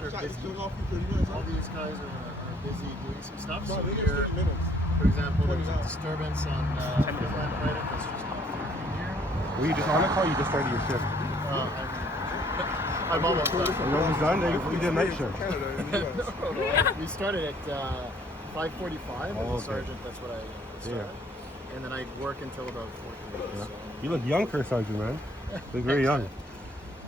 that are busy. All these guys are busy doing some stuff. So here, for example, there's a disturbance on Timberland right that's just not here. Were you just on a call? You just started your shift? I'm almost done. You're almost done? You did night shift. No, we started at 5:45 Oh, as a sergeant. That's what I started. Yeah. And then I work until about 4:30. Yeah. So. You look young for a sergeant, man. You look very young.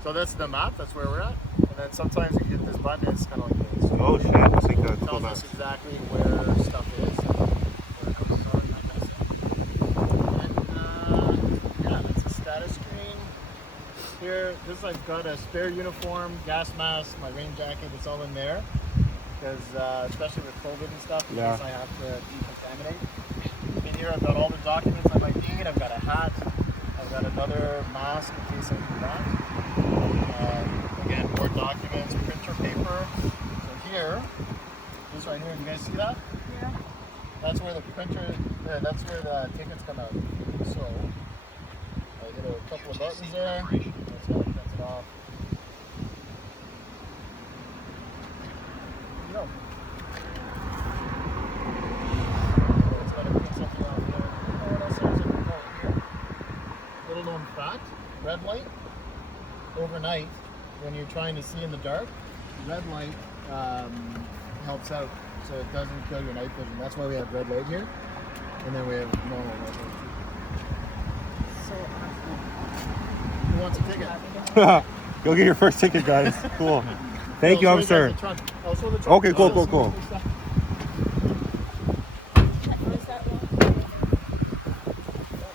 So that's the map. That's where we're at. And then sometimes you hit this button. It's kind of like this. Oh shit! That's like that. It tells us exactly where stuff is. And yeah, that's a status screen. Here, I've got a spare uniform, gas mask, my rain jacket. It's all in there because especially with COVID and stuff, in case I have to decontaminate. In here, I've got all the documents I might need. I've got a hat. I've got another mask in case I need that. Again, more documents, printer paper. So here, this right here, you guys see that? Yeah. That's where the printer, that's where the tickets come out. So, I hit a couple of buttons there. That's how it prints it off. There you go. So it's got to print something off there. Oh, what else is it? Oh, here. Little known fact, red light, overnight, when you're trying to see in the dark, red light helps out, so it doesn't kill your night vision. That's why we have red light here, and then we have normal red light. So awesome. Who wants a ticket? Go get your first ticket, guys. Cool. Thank you, officer. Okay, cool.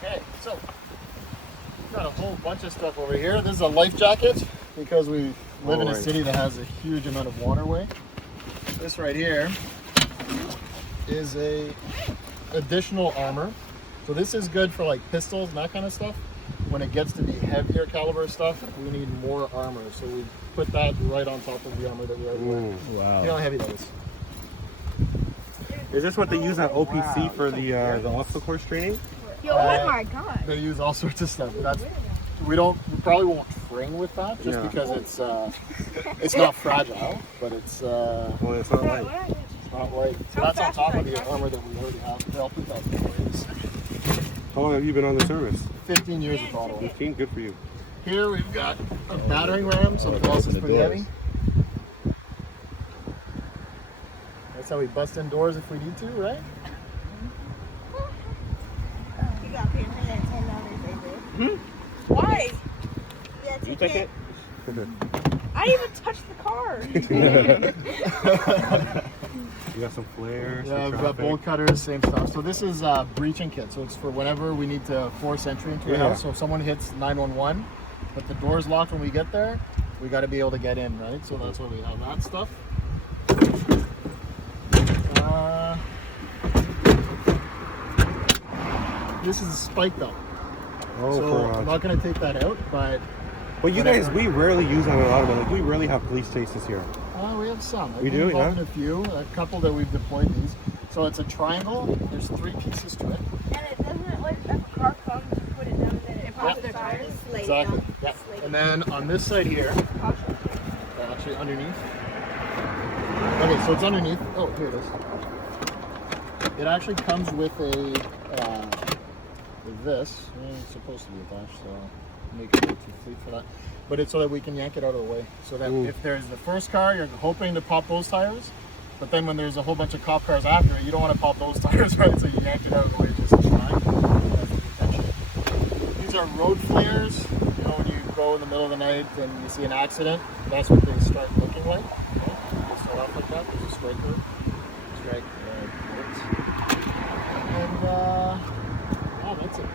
Okay, so we've got a whole bunch of stuff over here. This is a life jacket because we live in a city that has a huge amount of waterway. This right here is a additional armor. So this is good for like pistols and that kind of stuff. When it gets to be heavier caliber stuff, we need more armor. So we put that right on top of the armor that we already wear. Wow. You know how heavy that is. Is this what they use at OPC for the obstacle course training? Yo, oh my god. They use all sorts of stuff. We probably won't train with that just because it's not fragile, but it's well, it's not light. It's not light. So that's on top of the armor that we already have. They'll put that in place. How long have you been on the service? 15 years with Ottawa. 15, good for you. Here we've got a battering ram, so the cross is pretty heavy. That's how we bust in doors if we need to, right? You got paid for that $10, baby. Why? Yeah, You take it? I didn't even touch the car. You got some flares. Yeah, we've got bolt cutters, same stuff. So this is a breaching kit. So it's for whenever we need to force entry into a house. So if someone hits 911, but the door's locked when we get there, we got to be able to get in, right? So that's why we have that stuff. This is a spike belt. Oh, so I'm not going to take that out, but... Well, you guys, we rarely use on an auto. Like, we rarely have police chases here. We have some. We do, yeah? In a few, a couple that we've deployed these. So it's a triangle. There's 3 pieces to it. And it doesn't, like, if a car comes, you put it down and then it pops the tires. Exactly. Yeah. And then on this side here, actually underneath. Okay, so it's underneath. Oh, here it is. It actually comes with this. It's supposed to be attached, so make it a little too fleet for that. But it's so that we can yank it out of the way. So that if there's the first car, you're hoping to pop those tires. But then when there's a whole bunch of cop cars after, you don't want to pop those tires, right? So you yank it out of the way just in time. These are road flares. You know, when you go in the middle of the night and you see an accident, that's what they start looking like. Okay? They start off like that. There's a striker. Strike. And yeah, that's it.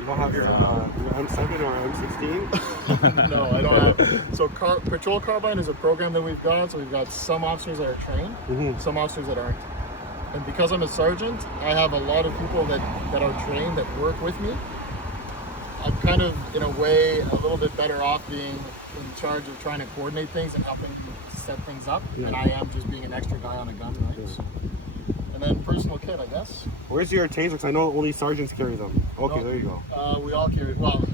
You don't have your M7 or M16? No, I don't have. So Patrol Carbine is a program that we've got. So we've got some officers that are trained, some officers that aren't. And because I'm a sergeant, I have a lot of people that are trained that work with me. I'm kind of, in a way, a little bit better off being in charge of trying to coordinate things and helping set things up than I am just being an extra guy on a gun, right? And then personal kit, I guess. Where's your taser? Because I know only sergeants carry them. Okay, there you go. We all carry, well,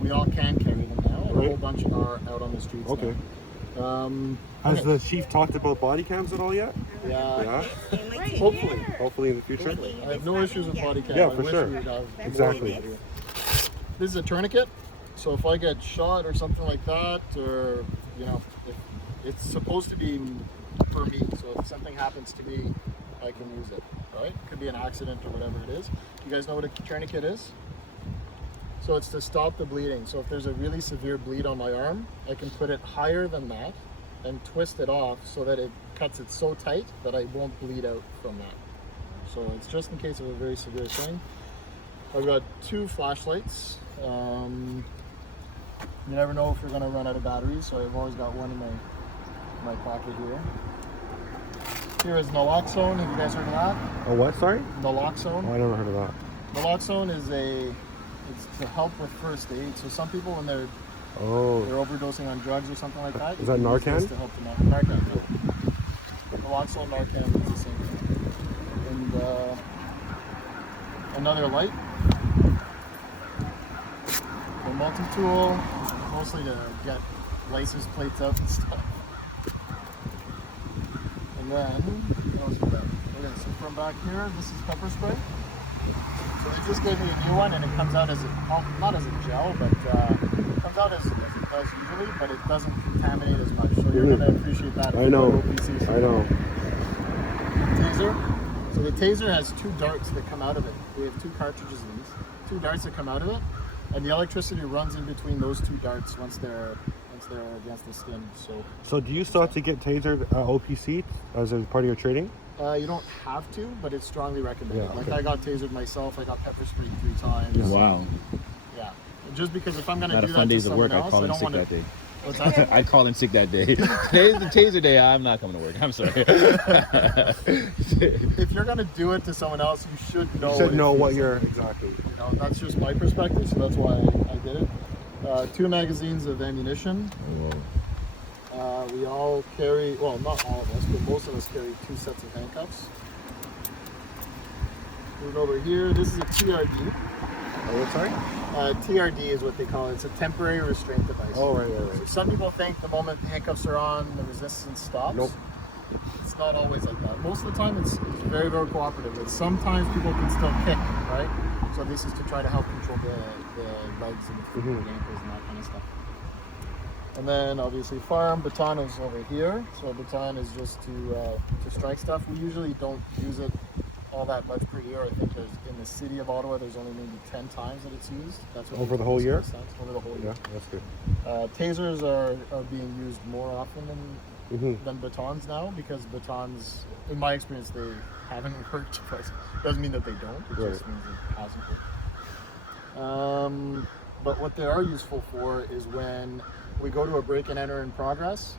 we all can carry them now. A whole bunch are out on the streets now. Has the chief talked about body cams at all yet? Yeah. Yeah. Hopefully in the future. I have no issues with body cam. Yeah, I for wish sure. we would have Exactly. more. This is a tourniquet, so if I get shot or something like that, or you know, if it's supposed to be for me. So if something happens to me, I can use it. Right? Could be an accident or whatever it is. You guys know what a tourniquet is? So it's to stop the bleeding. So if there's a really severe bleed on my arm, I can put it higher than that and twist it off so that it cuts it so tight that I won't bleed out from that. So it's just in case of a very severe thing. I've got 2 flashlights. You never know if you're going to run out of batteries, so I've always got one in my pocket here. Here is naloxone. Have you guys heard of that? Oh, what? Sorry? Naloxone. Oh, I never heard of that. Naloxone is it's to help with first aid. So some people, when they're Oh. overdosing on drugs or something like that. Is that you can use Narcan? this to help them out. Narcan, yeah. Naloxone, Narcan, it's the same thing. And another light. A multi-tool, mostly to get license plates out and stuff. And then, what else we got? Okay, so from back here, this is pepper spray. So they just gave me a new one, and it comes out as not as a gel, but it comes out as it does usually, but it doesn't contaminate as much. So you're going to appreciate that. I know. OPC. I know. Taser. So the taser has 2 darts that come out of it. We have 2 cartridges in these. 2 darts that come out of it, and the electricity runs in between those 2 darts once they're against the skin. So do you still have to get tasered OPC as a part of your training? You don't have to, but it's strongly recommended. Yeah, Like okay. I got tasered myself. I got pepper sprayed 3 times. Wow. Yeah. Just because if I'm going to Not do a that fun to days of someone work, I'd else, call I in don't sick want that to. day. What's that? I'd call in sick that day. Today's the taser day. I'm not coming to work. I'm sorry. If you're going to do it to someone else, you should know. You should know what you're. you're exactly. You know, that's just my perspective, so that's why I did it. 2 magazines of ammunition. We all carry, well, not all of us, but most of us carry 2 sets of handcuffs. Move over here. This is a TRD. Oh, what, sorry? TRD is what they call it. It's a temporary restraint device. Oh, right. So some people think the moment the handcuffs are on, the resistance stops. Nope. It's not always like that. Most of the time, it's very, very cooperative. But sometimes people can still kick, right? So this is to try to help control the legs and the feet and the ankles and that kind of stuff. And then obviously firearm baton is over here. So a baton is just to strike stuff. We usually don't use it all that much per year. I think in the city of Ottawa, there's only maybe 10 times that it's used. That's what Over the whole year? Over the whole Yeah, year. that's good. Tasers are being used more often than batons now, because batons, in my experience, they haven't worked, but doesn't mean that they don't. It just means it hasn't worked. But what they are useful for is when we go to a break and enter in progress,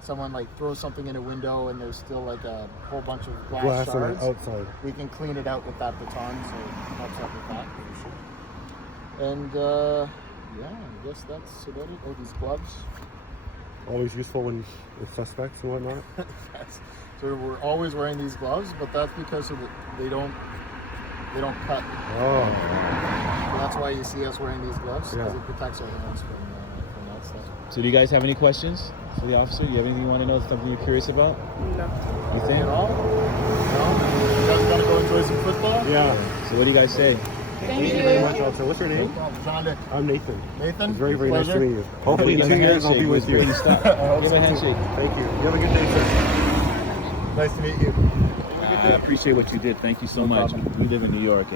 someone like throws something in a window and there's still like a whole bunch of glass Glass on shards. the outside. We can clean it out with that baton, so it helps out with that. And yeah, I guess that's about it. Oh, these gloves. Always useful when with suspects and whatnot. Yes. So we're always wearing these gloves, but that's because they don't cut. Oh. So that's why you see us wearing these gloves, because Yeah. it protects our hands from that stuff. So do you guys have any questions for the officer? Do you have anything you want to know? Something you're curious about? No. You think? At all? No? You guys gotta go enjoy some football? Yeah. So what do you guys say? Thank you very much, officer. What's your No name? problem. John Dick. I'm Nathan. Nathan? It's very, very nice to Pleasure. meet you. Hopefully in Give 2 him a years I'll be handshake with you. before you stop. Give him a handshake. Thank you. You have a good day, sir. Nice to meet you. I appreciate what you did. Thank you so No much. problem. We live in New York.